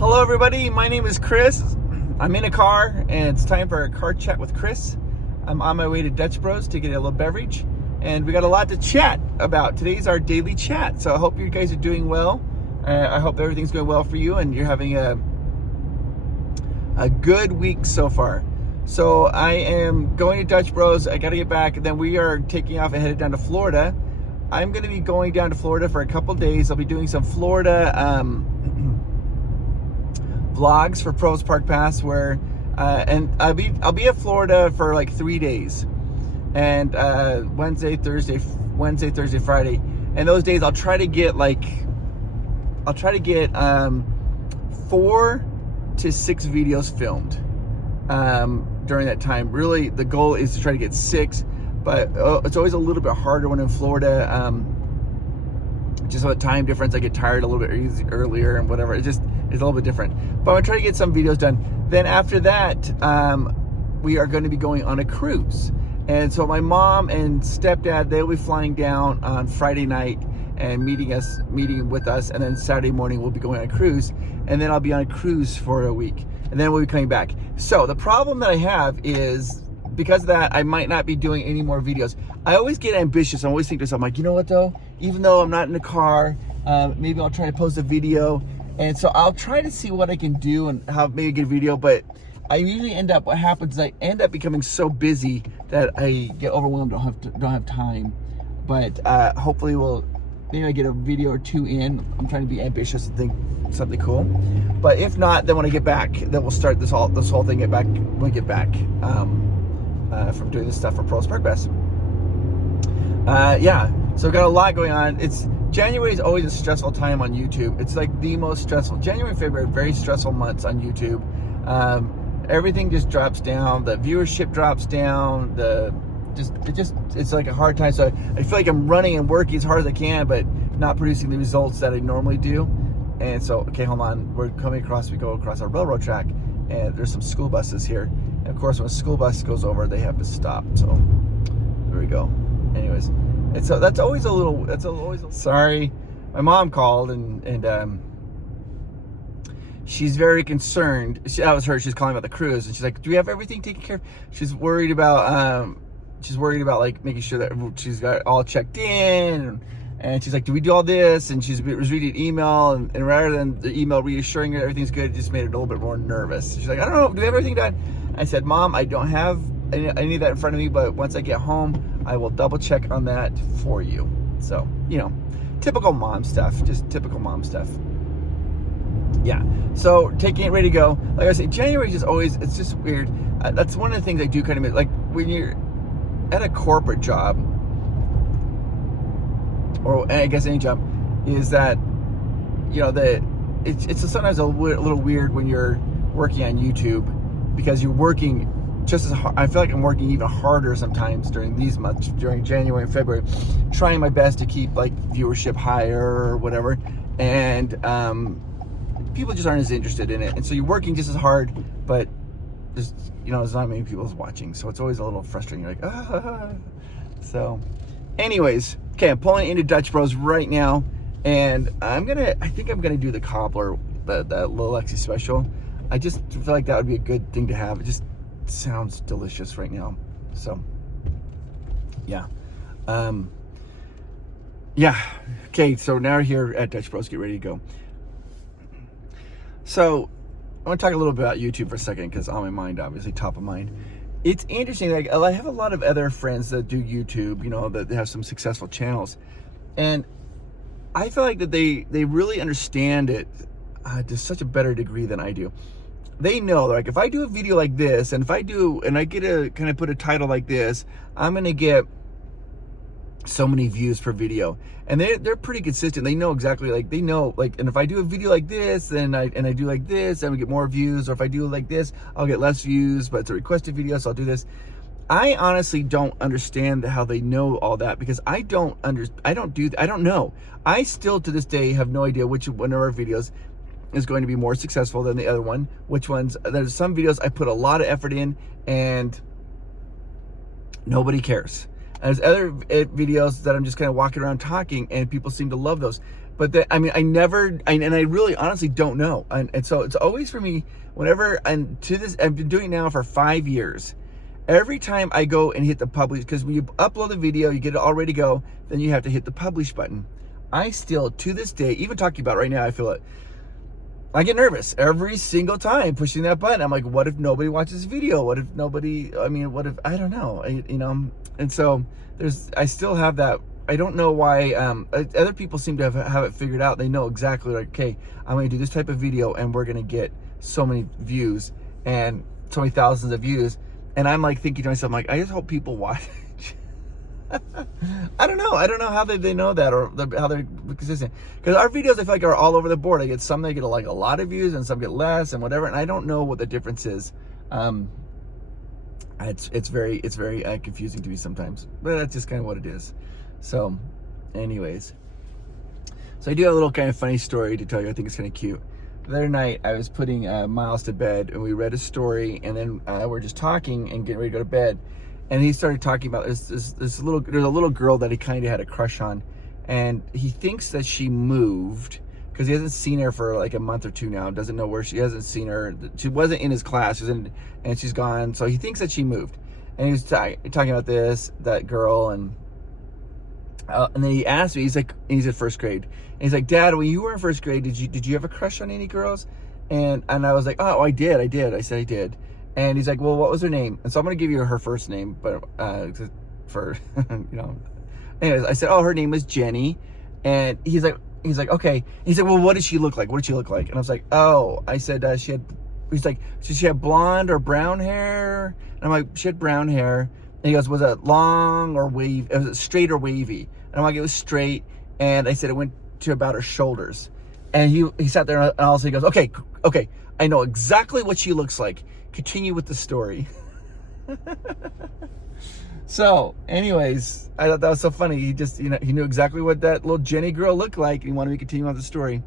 Hello everybody, my name is Chris. I'm in a car and it's time for a car chat with Chris. I'm on my way to Dutch Bros to get a little beverage and we got a lot to chat about. Today's our daily chat, so I hope you guys are doing well. I hope everything's going well for you and you're having a good week so far. So I am going to Dutch Bros. I got to get back and then we are taking off and headed down to Florida. I'm going to be going down to Florida for a couple days. I'll be doing some Florida vlogs for Pros Park Pass and I'll be at Florida for like 3 days, and Wednesday, Thursday, Friday, and those days I'll try to get 4 to 6 videos filmed during that time. Really the goal is to try to get 6, but it's always a little bit harder when in Florida. Just with the time difference, I get tired a little bit earlier and whatever. It's a little bit different. But I'm gonna try to get some videos done. Then after that, we are going to be going on a cruise. And so my mom and stepdad, they'll be flying down on Friday night and meeting with us. And then Saturday morning, we'll be going on a cruise. And then I'll be on a cruise for a week. And then we'll be coming back. So the problem that I have is, because of that, I might not be doing any more videos. I always get ambitious. I always think to myself, I'm like, you know what though? Even though I'm not in the car, maybe I'll try to post a video. And so I'll try to see what I can do and how maybe get a video. But I usually what happens is I end up becoming so busy that I get overwhelmed, don't have time. But hopefully maybe I get a video or 2 in. I'm trying to be ambitious and think something cool. But if not, then when I get back, then we'll start this whole thing when we get back from doing this stuff for Pros Park Pass. Yeah, so we've got a lot going on. January is always a stressful time on YouTube. It's like the most stressful. January and February are very stressful months on YouTube. Everything just drops down. The viewership drops down. It's like a hard time. So I feel like I'm running and working as hard as I can, but not producing the results that I normally do. And so, okay, hold on. We go across our railroad track, and there's some school buses here. And of course, when a school bus goes over, they have to stop. So there we go. Anyways, that's always sorry. My mom called and she's very concerned. That was her. She's calling about the cruise, and she's like, "Do we have everything taken care of?" She's worried about like making sure that she's got all checked in, and she's like, "Do we do all this?" And she was reading an email, and rather than the email reassuring her everything's good, it just made her a little bit more nervous. She's like, "I don't know. Do we have everything done?" I said, "Mom, I don't have any of that in front of me, but once I get home, I will double check on that for you." So, typical mom stuff, just typical mom stuff. Yeah, so taking it ready to go. Like I say, January is always, it's just weird. That's one of the things I do kind of miss. Like when you're at a corporate job, or I guess any job, is that, it's sometimes a little weird when you're working on YouTube, because you're working just as hard. I feel like I'm working even harder sometimes during these months, during January and February, trying my best to keep like viewership higher or whatever, and people just aren't as interested in it, and so you're working just as hard, but there's not many people watching, so it's always a little frustrating. You're like, ah. So anyways, okay, I'm pulling into Dutch Bros right now, and I think I'm gonna do the cobbler, that little Lexi special. I just feel like that would be a good thing to have. It just sounds delicious right now. So yeah. Okay, so now we're here at Dutch Bros. Get ready to go. So I want to talk a little bit about YouTube for a second, because on my mind, obviously top of mind. It's interesting, like I have a lot of other friends that do YouTube, that they have some successful channels, and I feel like that they really understand it to such a better degree than I do. They know, like, if I do a video like this, and I get a kind of put a title like this, I'm gonna get so many views per video, and they're pretty consistent. They know exactly, like, and if I do a video like this, and I do like this, I'm gonna get more views, or if I do like this, I'll get less views, but it's a requested video, so I'll do this. I honestly don't understand how they know all that, because I don't know. I still to this day have no idea which one of our videos is going to be more successful than the other one. There's some videos I put a lot of effort in and nobody cares. And there's other videos that I'm just kind of walking around talking and people seem to love those. But then, I mean, I really honestly don't know. And so it's always for me, whenever, and to this, I've been doing it now for 5 years. Every time I go and hit the publish, because when you upload the video, you get it all ready to go, then you have to hit the publish button. I still, to this day, even talking about it right now, I feel it. I get nervous every single time pushing that button. I'm like, what if nobody watches the video? What if nobody, I mean, what if, I don't know, you know? And so I still have that. I don't know why other people seem to have it figured out. They know exactly, like, okay, I'm going to do this type of video and we're going to get so many views and so many thousands of views. And I'm like thinking to myself, I'm like, I just hope people watch. I don't know how they know that, or how they're consistent. Because our videos, I feel like, are all over the board. I get some that get like a lot of views and some get less and whatever. And I don't know what the difference is. It's very confusing to me sometimes, but that's just kind of what it is. So anyways, so I do have a little kind of funny story to tell you. I think it's kind of cute. The other night I was putting Miles to bed, and we read a story, and then we're just talking and getting ready to go to bed. And he started talking about there's a little girl that he kind of had a crush on, and he thinks that she moved because he hasn't seen her for like a month or two now. Doesn't know where she hasn't seen her. She wasn't in his class, and she's gone. So he thinks that she moved, and he was talking about that girl, and then he asked me. He's like, and he's in first grade, and he's like, Dad, when you were in first grade, did you have a crush on any girls? And I was like, oh, I did. I said I did. And he's like, well, what was her name? And so I'm going to give you her first name, but for, you know. Anyways, I said, oh, her name was Jenny. And he's like, okay. He said, well, what did she look like? What did she look like? And I was like, oh, I said, he's like, so she had blonde or brown hair? And I'm like, she had brown hair. And he goes, was it long or wavy? Was it straight or wavy? And I'm like, it was straight. And I said, it went to about her shoulders. And he sat there and also he goes, okay, I know exactly what she looks like. Continue with the story. So anyways, I thought that was so funny. He just, he knew exactly what that little Jenny girl looked like, and he wanted me to continue on the story.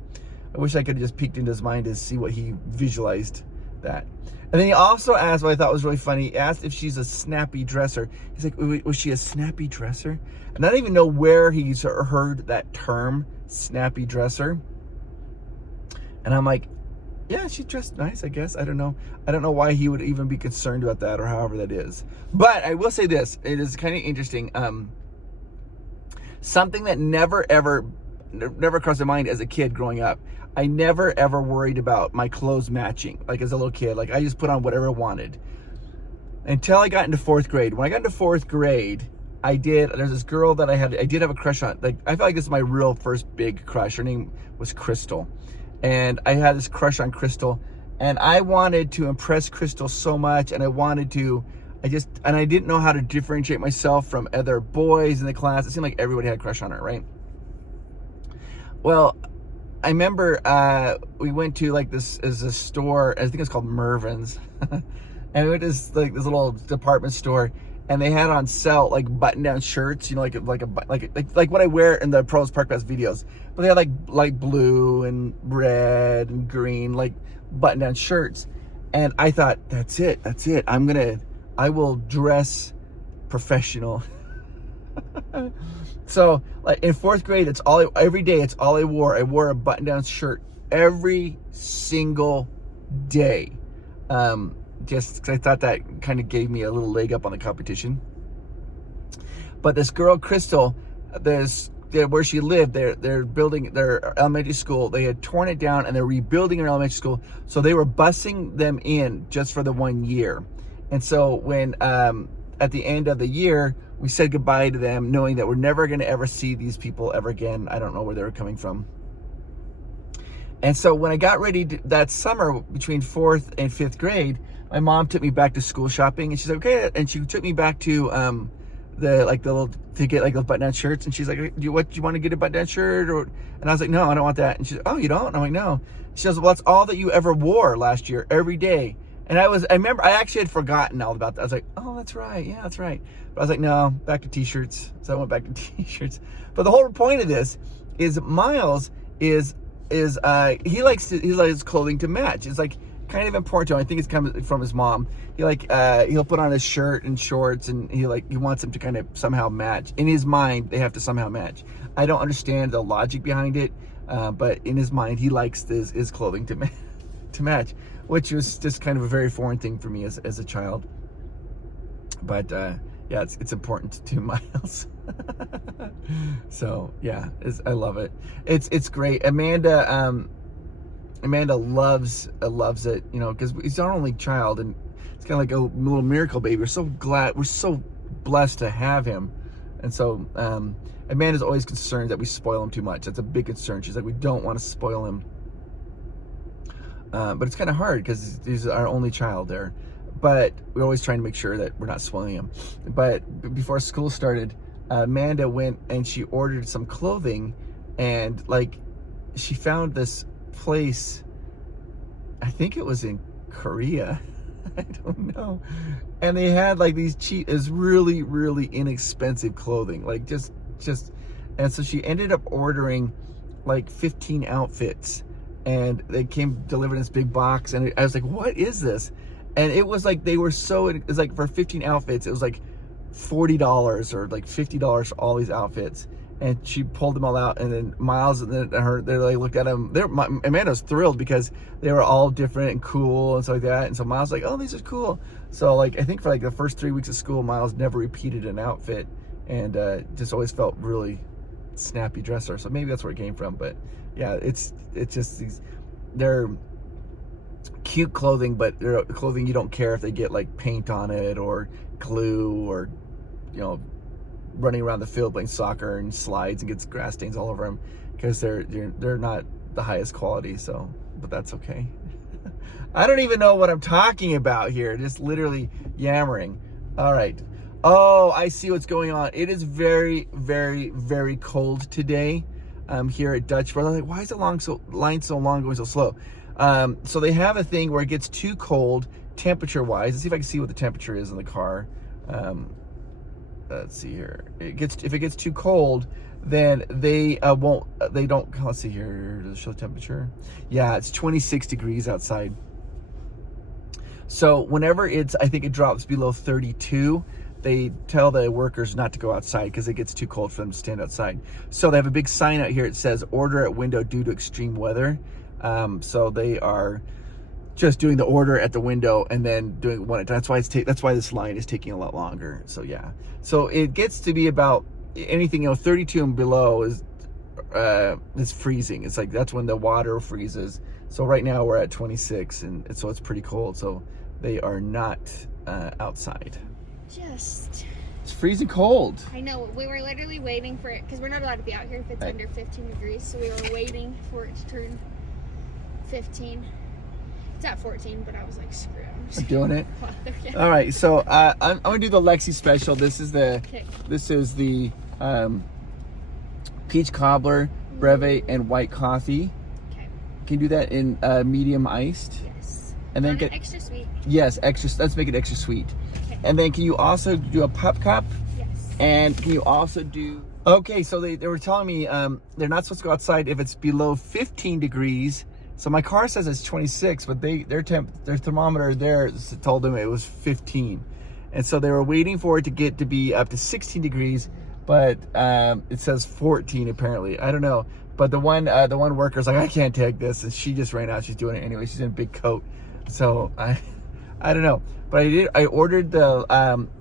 I wish I could have just peeked into his mind to see what he visualized that. And then he also asked, what I thought was really funny, he asked if she's a snappy dresser. He's like, was she a snappy dresser? And I don't even know where he's heard that term, snappy dresser. And I'm like, yeah, she dressed nice, I guess. I don't know why he would even be concerned about that, or however that is. But I will say this, it is kind of interesting. Something that never crossed my mind as a kid growing up. I never ever worried about my clothes matching. Like as a little kid, like I just put on whatever I wanted. Until I got into fourth grade. When I got into fourth grade, there's this girl that I did have a crush on. Like I felt like this is my real first big crush. Her name was Crystal. And I had this crush on Crystal, and I wanted to impress Crystal so much, and I didn't know how to differentiate myself from other boys in the class. It seemed like everybody had a crush on her, right? Well, I remember we went to like this is a store, I think it's called Mervin's, and we went to this little department store, and they had on sale like button-down shirts, like what I wear in the Pros Park Pass videos. But they had like blue and red and green, like button-down shirts. And I thought, that's it. I will dress professional. So like in fourth grade, every day it's all I wore. I wore a button-down shirt every single day. Just because I thought that kind of gave me a little leg up on the competition. But this girl, Crystal, where she lived, they're building their elementary school. They had torn it down and they're rebuilding their elementary school. So they were busing them in just for the 1 year. And so when at the end of the year, we said goodbye to them, knowing that we're never going to ever see these people ever again. I don't know where they were coming from. And so when I got ready that summer between fourth and fifth grade, my mom took me back to school shopping, and she's like, okay. And she took me back to to get like those button-down shirts. And she's like, do you want to get a button-down shirt? And I was like, no, I don't want that. And she's like, oh, you don't? And I'm like, no. She goes, well, that's all that you ever wore last year, every day. And I remember I actually had forgotten all about that. I was like, oh, that's right. Yeah, that's right. But I was like, no, back to t-shirts. So I went back to t-shirts. But the whole point of this is Miles he likes clothing to match. It's like kind of important to him. I think it's coming from his mom. He'll put on his shirt and shorts, and he wants them to kind of somehow match. In his mind, they have to somehow match. I don't understand the logic behind it. But in his mind, he likes his clothing to match, which was just kind of a very foreign thing for me as a child. But yeah, it's important to Miles. So yeah, I love it. It's great. Amanda loves it, you know, because he's our only child, and it's kind of like a little miracle baby. We're so blessed to have him. And so Amanda's always concerned that we spoil him too much. That's a big concern. She's like, we don't want to spoil him. But it's kind of hard because he's our only child there. But we're always trying to make sure that we're not spoiling him. But before school started, Amanda went and she ordered some clothing, and like she found this place, I think it was in Korea, I don't know, and they had like these cheap, is really inexpensive clothing, like just and so she ended up ordering like 15 outfits, and they came delivered in this big box, and I was like, what is this? And it was like, it's like for 15 outfits, it was like $40 or like $50 for all these outfits. And she pulled them all out, and then Miles and then they like looked at them. Amanda's thrilled because they were all different and cool and stuff like that. And so Miles was like, oh, these are cool. So like, I think for like the first 3 weeks of school, Miles never repeated an outfit, and just always felt really snappy dresser. So maybe that's where it came from. But yeah, it's just they're cute clothing, but they're clothing you don't care if they get like paint on it or glue, or you know, running around the field playing soccer and slides and gets grass stains all over them, because they're not the highest quality. So, but that's okay. I don't even know what I'm talking about here, just literally yammering. All right. Oh, I see what's going on. It is very cold today here at Dutchville. I'm like, why is the line so long, going so slow? So they have a thing where it gets too cold temperature wise. Let's see if I can see what the temperature is in the car. Let's see here. If it gets too cold, then they don't. Let's see here. Does it show temperature? Yeah, it's 26 degrees outside. So whenever I think it drops below 32, they tell the workers not to go outside because it gets too cold for them to stand outside. So they have a big sign out here. It says order at window due to extreme weather. So they are just doing the order at the window and then doing one at a time. That's why this line is taking a lot longer. So yeah, so it gets to be about anything, 32 and below is freezing. It's like that's when the water freezes. So right now we're at 26, and so it's pretty cold. So they are not outside. It's freezing cold. I know. We were literally waiting for it because we're not allowed to be out here if it's under 15 degrees. So we were waiting for it to turn 15. It's at 14, but I was like, screw it. I'm just doing it. Yeah. All right, so I'm gonna do the Lexi special. This is the peach cobbler, breve, and white coffee. Okay. Can you do that in medium iced? Yes. And then get extra sweet. Yes, extra. Let's make it extra sweet. Okay. And then can you also do a pup cup? Yes. And can you also do? Okay, so they were telling me they're not supposed to go outside if it's below 15 degrees. So my car says it's 26, but their thermometer there told them it was 15, and so they were waiting for it to get to be up to 16 degrees, but it says 14 apparently. I don't know, but the one worker's like, I can't take this, and she just ran out. She's doing it anyway. She's in a big coat, so I don't know. But I ordered the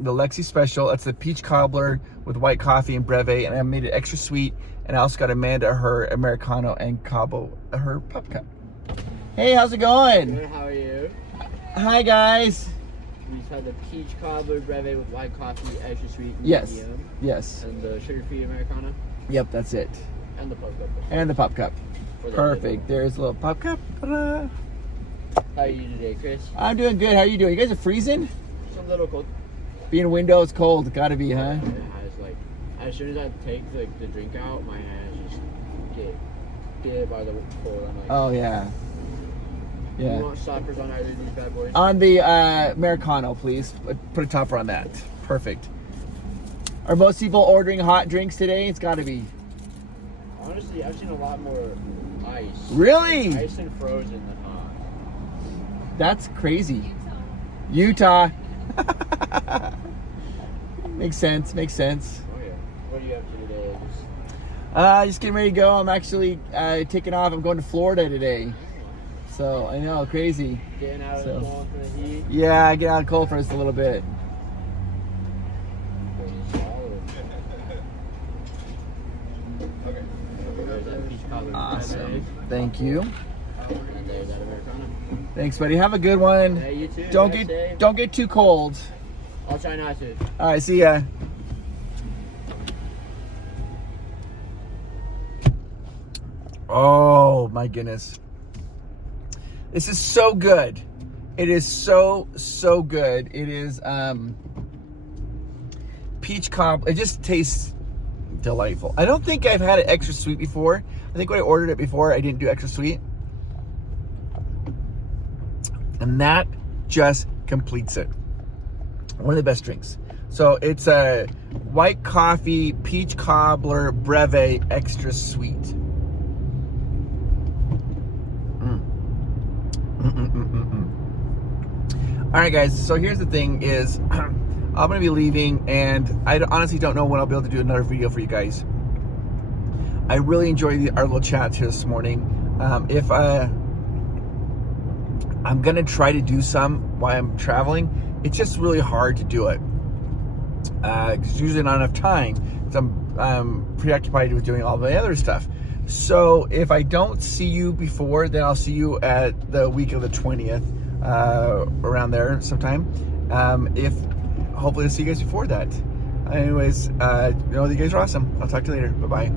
Lexi special. It's the peach cobbler with white coffee and breve, and I made it extra sweet. And I also got Amanda her Americano and Cabo her pup cup. Hey, how's it going? Good, how are you? Hi, guys. We just had the peach cobbler breve with white coffee, extra sweet, Yes. medium. Yes. And the sugar-free Americano. Yep, that's it. And the pup cup. And the pup cup. For the Perfect. There's a little pup cup. Ta-da. How are you today, Chris? I'm doing good. How are you doing? You guys are freezing? It's a little cold. Being windows cold. Gotta be, huh? Yeah, it's like, as soon as I take the drink out, my hands just get by the cold. I'm like, Oh, yeah. Yeah. You want stoppers on either of these bad boys? On the Americano, please. Put a topper on that. Perfect. Are most people ordering hot drinks today? It's got to be. Honestly, I've seen a lot more ice. Really? Ice and frozen than hot. That's crazy. Utah. Makes sense. Oh yeah. What are you up to today? Just getting ready to go. I'm actually taking off. I'm going to Florida today. So I know, crazy. Getting out of the cold for the heat. Yeah, get out of the cold for us a little bit. Awesome. Thank you. Thanks, buddy. Have a good one. Hey, you too. Don't get too cold. I'll try not to. All right, see ya. Oh my goodness. This is so good. It is so good. It is peach cobbler. It just tastes delightful. I don't think I've had it extra sweet before. I think when I ordered it before, I didn't do extra sweet. And that just completes it. One of the best drinks. So it's a white coffee, peach cobbler, breve, extra sweet. All right, guys. So here's the thing: is I'm gonna be leaving, and I honestly don't know when I'll be able to do another video for you guys. I really enjoyed our little chat here this morning. I'm gonna try to do some while I'm traveling. It's just really hard to do it because there's usually not enough time. Because I'm preoccupied with doing all the other stuff. So if I don't see you before, then I'll see you at the week of the 20th, around there sometime. Hopefully I'll see you guys before that. Anyways, you guys are awesome. I'll talk to you later. Bye-bye.